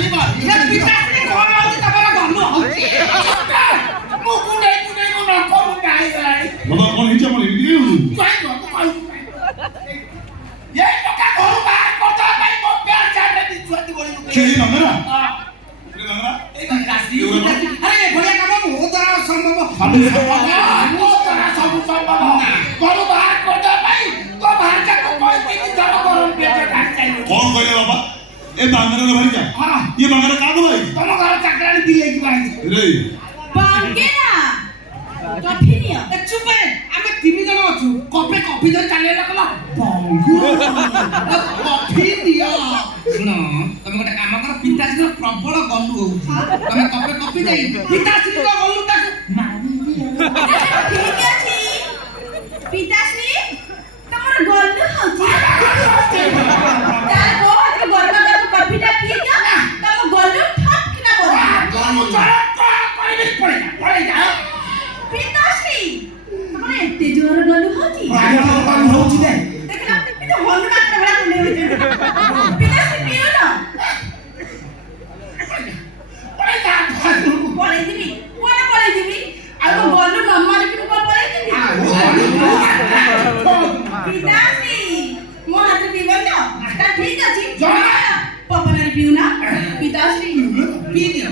चलिबो ये पिताश्री कोन होती तमरा गल्लु होती मु कुनै को नको मु गाई गलाडी बाबा कोन हिचा मन हिडी गयो काय गो ये टका घर बाहर करता भाई मो प्यार चाटे दिछुती बोली के गंगरा हां के गंगरा ए पिताश्री अरे बढ़िया काम मो द्वारा संभव मो द्वारा सब संभव घर बाहर करता भाई तो बाहर जा को कोई तीन जन गरम पेटे काट चाहिए कौन कहले बाबा ए बांगरा रे भाई क्या हां ये बांगरा का भाई तम घर चाकरानी बिले की भाई रे बांगेरा कॉफी नियो ए चुप है आमे तीन जन अछु कॉफी धर चाले लगला बांगो कॉफी दियो सुनो तमे गोटे काम कर पिताश्री प्रबल गल्लु होउची तमे कॉफी दे पिताश्री को गल्लु ताकू मारी दियो ठीक अछि पिताश्री तमर गल्लु होची तार को हाथ गरमा गरम कॉफीटा पी जा तम गल्लु ठप किना बोला गल्लु चढ़ा करे पड़े जा पिताश्री तमर एते जोर गल्लु होची गल्लु होउची दे देखला पिता हल्लु मात्र बड़ा कोने होची पिताश्री पियो ना पड़े जा पळै दिबी कोना पळै दिबी आ गल्लु नम्मा लिखि को पळै दिबी पिताश्री मो हाथ पीबन तो ता ठीक अछि पपना रे पिउ ना पिताश्री पी दियो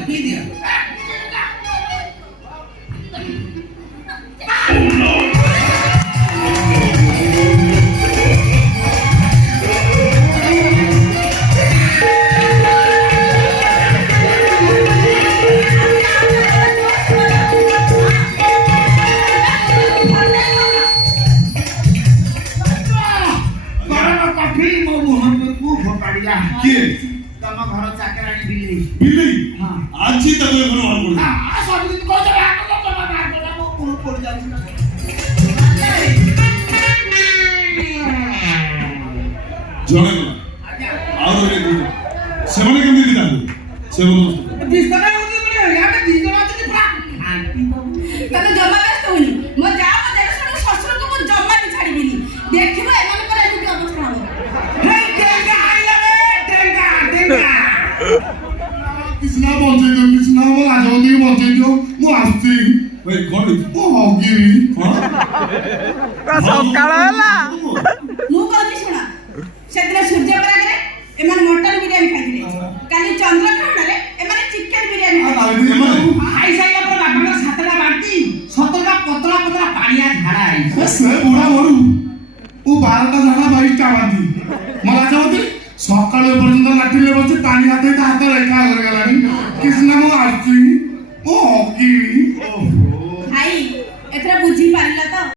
के तम घर चाकरानी बिल्ली बिल्ली हां आज ही तक घर बाहर पड़ आ सब दिन को जब आको तो तम बाहर पड़ा वो पूरा पड़ जाऊ जणे और रे सेमने केंदी दिला सेमने दिसता होती बड़े या पे दिसता होती पूरा आंटी तने जम्मा व्यस्त होनी मो जा मो देख सुन ससुर को मो जम्मा भी छाड़ीबिनी देखिबो एमान पर एमती अवस्था हो हे टेंगा आइला रे टेंगा किसना बोलते जो किसना बोला जो दी बोलते जो मु आस्ती भाई कौन ओ होगी हां का सकाळ होला मु कहली सुना सेदिन सूर्य परागरे एमान मटन बिरयानी खाइथिले काली चंद्रग्रहण रे एमान चिकन बिरयानी आई साइला पर बाबार सातटा बांटी 17टा पतला पानिया झाडा आई से बुढ़ा मरू ओ 12टा झाडा 22टा बांधी मला जावती सकाळ पर्यंत लाठीले बसते पाणी हाते